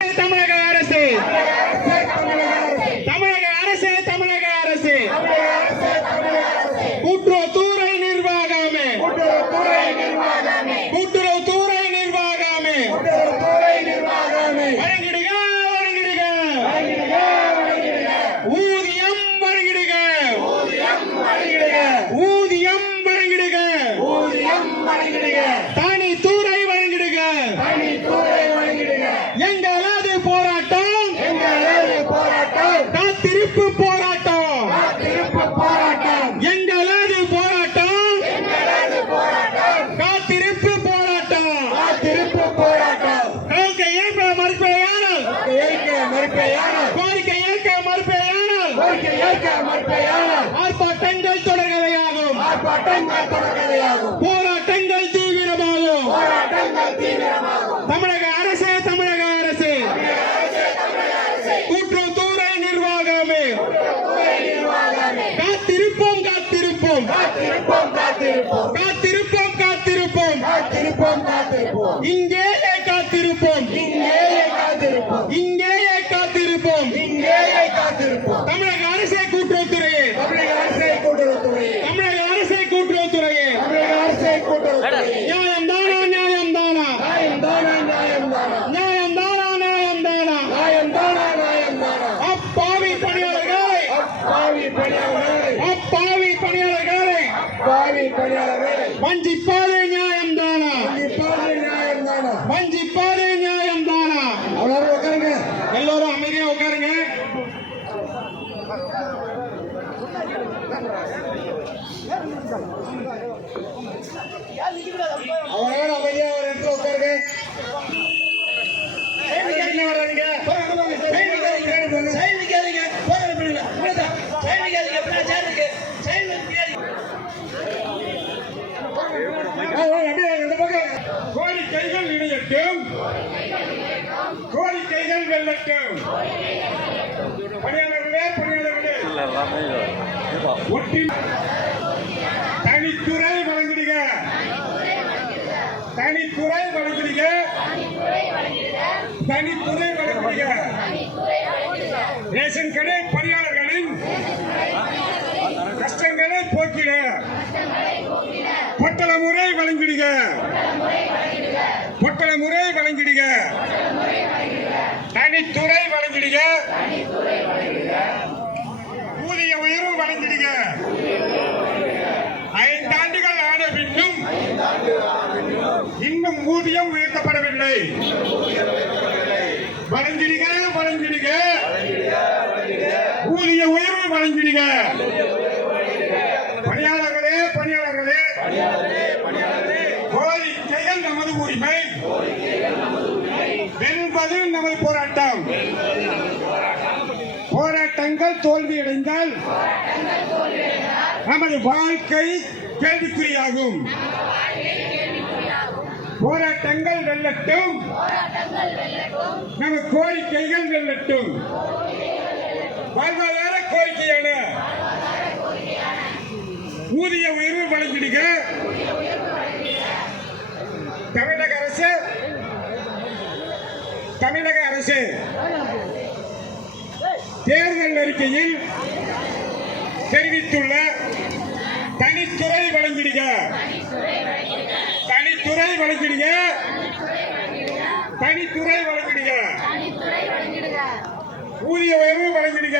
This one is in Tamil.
தமிழக அரசு. தமிழக அரசு தமிழக அரசு. கூட்டுறவுத்துறை நிர்வாகமே. கூட்டுறவுத்துறை நிர்வாகமே. வழங்கிடுக வழங்கிடுக ஊதியம் வழங்கிடுக ஊதியம் வழங்கிடுக தனித்துறை வழங்கிடுக காத்திருப்பு போராட்டம். எங்களது போராட்டம். காத்திருப்பு போராட்டம். கோரிக்கை ஏற்க மறுப்பையானால். கோரிக்கை ஏற்க மறுப்பையானால். ஆர்ப்பாட்டங்கள் தொடர்கதையாகும். போராட்டங்கள் தீவிரமாகும். தமிழக அரசு தமிழக அரசு கூட்டுறவுத்துறை நிர்வாகமே காத்திருப்போம் காத்திருப்போம் காத்திருப்போம். காத்திருப்போம் இங்கேயே காத்திருப்போம் இங்கேயே காத்திருப்போம் தமிழக அரசே கூட்டுறவுத்துறையே தமிழக அரசே கூட்டுறவுத்துறையே நியாயம் தானா நியாயம் தானா நியாயம் தானா நியாயம் தானா அப்பாவி பணியாளர்களை அப்பாவி பணியாளர்களை வஞ்சிப்பாது நியாயம் தானா? வஞ்சிப்பாது நியாயம் தானா? எல்லோரும் அமைதியா உட்காருங்க. அவரோட அமைதியா ஒரு இடத்துல உட்காருங்க எங்க வர்றாங்க அப்படியே இந்த பக்கம் கோரிக்கைகள் இணையட்டும் கோரிக்கைகள் வெல்லட்டும் பணியாளர்களே பணியாளர்களே ஒட்டி தனித்துறை வழங்கிடுக தனித்துறை வழங்கிடுக தனித்துறை வழங்கிடுக ரேஷன் கடை பணியாளர்களின் கஷ்டங்களை போக்கிட பொட்டல முறை வழங்கிடுக பொட்டல முறை வழங்கிடுக தனித்துறை வழங்கிடுக ஊதிய ஐந்தாண்டுகள் ஆன பின்னும் இன்னும் ஊதியம் உயர்த்தப்படவில்லை. வழங்கிடுக வழங்கிடுக ஊதிய உயர்வு வழங்கிடுக பணியாளர்களே பணியாளர்களே. கோரிக்கைகள் நமது உரிமை. வெல்வது நமது போராட்டம். போராட்டங்கள் தோல்வியடைந்தால் நமது வாழ்க்கை கேள்விக்குறியாகும். போராட்டங்கள் வெல்லட்டும். நமது கோரிக்கைகள் வெல்லட்டும். வாழ்வாதார கோரிக்கையான. ஊதிய உயர்வு வழங்கிடுக தமிழக அரசு தமிழக அரசு தேர்தல் அறிக்கையில் தெரிவித்துள்ள தனித்துறை வழங்கிடுக. தனித்துறை வழங்கிடுக. தனித்துறை வழங்கிடுக. ஊதிய உயர்வு வழங்கிடுக.